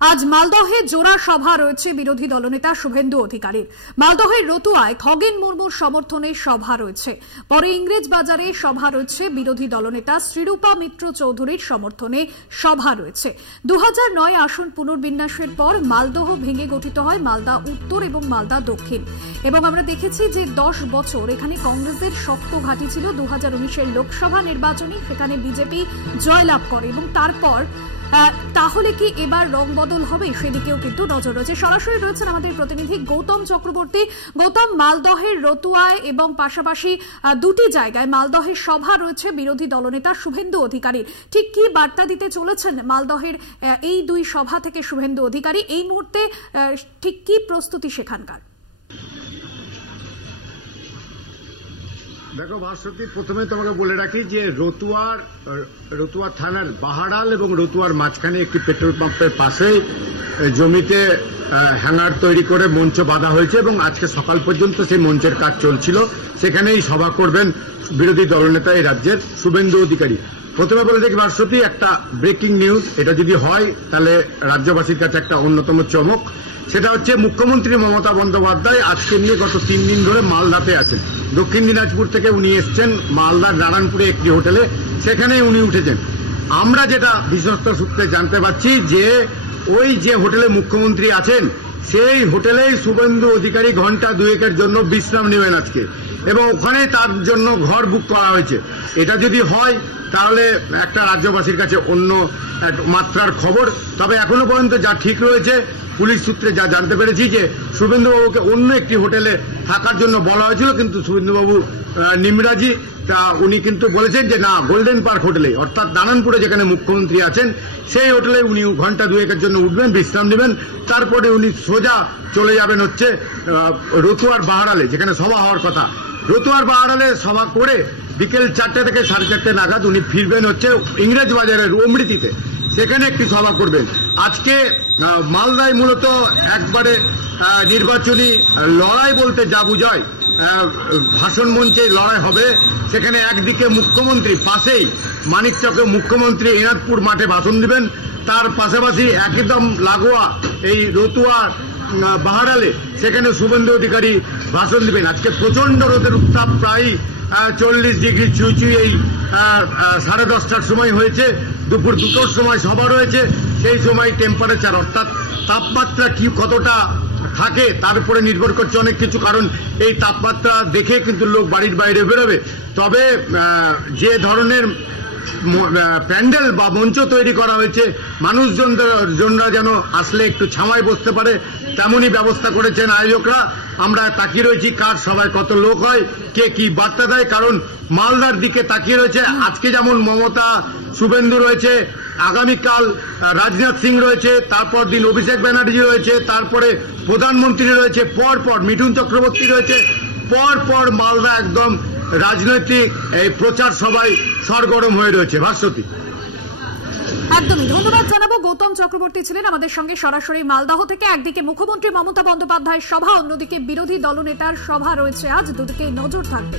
আজ মালদহে জোড়া সভা রয়েছে বিরোধী দলনেতা শুভেন্দু অধিকারীর। মালদহের রতুয়ায় খগেন মুর্মুর সমর্থনে সভা রয়েছে। পরে ইংরেজবাজারে সভা রয়েছে বিরোধী দলনেতা শ্রীরূপা মিত্র চৌধুরীর সমর্থনে সভা রয়েছে। 2009 আসন পুনর্বিন্যাসের পর মালদহ ভেঙে গঠিত হয় মালদা উত্তর এবং মালদা দক্ষিণ, এবং আমরা দেখেছি যে 10 বছর এখানে কংগ্রেসের শক্ত ঘাঁটি ছিল। 2019-এর লোকসভা নির্বাচনে সেখানে বিজেপি জয়লাভ করে এবং তারপর তাহলে কি এবার রং বদল হবে সেদিকেও কিন্তু নজর রয়েছে। সরাসরি রয়েছেন আমাদের প্রতিনিধি গৌতম চক্রবর্তী। গৌতম, মালদহের রতুয়ায় এবং পাশাপাশি দুটি জায়গায় মালদহের সভা রয়েছে বিরোধী দলনেতা শুভেন্দু অধিকারীর। ঠিক কি বার্তা দিতে চলেছেন মালদহের এই দুই সভা থেকে শুভেন্দু অধিকারী? এই মুহূর্তে ঠিক কি প্রস্তুতি সেখানকার? দেখো ভাস্বতী, প্রথমে তোমাকে বলে রাখি যে রতুয়া থানার বাহারাল এবং রতুয়ার মাঝখানে একটি পেট্রোল পাম্পের পাশে জমিতে হ্যাঙ্গার তৈরি করে মঞ্চ বাঁধা হয়েছে এবং আজকে সকাল পর্যন্ত সেই মঞ্চের কাজ চলছিল। সেখানেই সভা করবেন বিরোধী দলনেতা এই রাজ্যের শুভেন্দু অধিকারী। প্রথমে বলে দেখি ভাস্বতী, একটা ব্রেকিং নিউজ, এটা যদি হয় তাহলে রাজ্যবাসীর কাছে একটা অন্যতম চমক। সেটা হচ্ছে মুখ্যমন্ত্রী মমতা বন্দ্যোপাধ্যায় আজকে নিয়ে গত 3 দিন ধরে মালদাতে আছেন। দক্ষিণ দিনাজপুর থেকে উনি এসছেন মালদার নারায়ণপুরে একটি হোটেলে, সেখানেই উনি উঠেছেন। আমরা যেটা বিশ্বস্ত সূত্রে জানতে পারছি যে ওই যে হোটেলে মুখ্যমন্ত্রী আছেন সেই হোটেলেই শুভেন্দু অধিকারী ঘন্টা 2-এর জন্য বিশ্রাম নেবেন আজকে, এবং ওখানে তার জন্য ঘর বুক করা হয়েছে। এটা যদি হয় তাহলে একটা রাজ্যবাসীর কাছে অন্য মাত্রার খবর। তবে এখনো পর্যন্ত যা ঠিক রয়েছে, পুলিশ সূত্রে যা জানতে পেরেছি যে শুভেন্দুবাবুকে অন্য একটি হোটেলে থাকার জন্য বলা হয়েছিল, কিন্তু শুভেন্দুবাবু নিমরাজি, তা উনি কিন্তু বলেছেন যে না, গোল্ডেন পার্ক হোটেলে অর্থাৎ নারায়ণপুরে যেখানে মুখ্যমন্ত্রী আছেন সেই হোটেলে উনি ঘন্টা 2-এর জন্য উঠবেন, বিশ্রাম নেবেন। তারপরে উনি সোজা চলে যাবেন হচ্ছে রতুয়ার বাহারালে, যেখানে সভা হওয়ার কথা। রতুয়ার বাহারালে সভা করে বিকেল 4টে থেকে 4:30 নাগাদ উনি ফিরবেন হচ্ছে ইংরেজবাজারের অমৃতিতে, সেখানে একটি সভা করবেন। আজকে মালদায় মূলত একবারে নির্বাচনী লড়াই বলতে যা বুঝায়, ভাষণ মঞ্চে লড়াই হবে। সেখানে একদিকে মুখ্যমন্ত্রী, পাশেই মানিকচকে মুখ্যমন্ত্রী এনাদপুর মাঠে ভাষণ দিবেন, তার পাশাপাশি একদম লাগোয়া এই রতুয়া বাহারালে সেখানে শুভেন্দু অধিকারী ভাষণ দিবেন। আজকে প্রচন্ড রোদের উত্তাপ, প্রায় 40 ডিগ্রি ছুঁই এই 10:30টার সময় হয়েছে। দুপুর 2টোর সময় সভা রয়েছে, সেই সময় টেম্পারেচার অর্থাৎ তাপমাত্রা কি কতটা থাকে তার উপরে নির্ভর করছে অনেক কিছু, কারণ এই তাপমাত্রা দেখে কিন্তু লোক বাড়ির বাইরে বেরোবে। তবে যে ধরনের প্যান্ডেল বা মঞ্চ তৈরি করা হয়েছে, মানুষজনরা যেন আসলে একটু ছামায় বসতে পারে তেমনই ব্যবস্থা করেছেন আয়োজকরা। আমরা তাকিয়ে রয়েছি কার সবাই কত লোক হয়, কে কি বার্তা দেয়, কারণ মালদার দিকে তাকিয়ে রয়েছে। আজকে যেমন মমতা, শুভেন্দু রয়েছে, আগামীকাল রাজনাথ সিং রয়েছে, তারপর দিন অভিষেক ব্যানার্জি রয়েছে, তারপরে প্রধানমন্ত্রী রয়েছে, পরপর মিঠুন চক্রবর্তী রয়েছে, পরপর মালদা একদম রাজনৈতিক এই প্রচার সভায় সরগরম হয়ে রয়েছে। ভাস্বতী, একদমই ধন্যবাদ জানাবো। গৌতম চক্রবর্তী ছিলেন আমাদের সঙ্গে সরাসরি মালদহ থেকে। একদিকে মুখ্যমন্ত্রী মমতা বন্দ্যোপাধ্যায়ের সভা, অন্যদিকে বিরোধী দলনেতার সভা রয়েছে আজ। দুদিকে নজর থাকবে।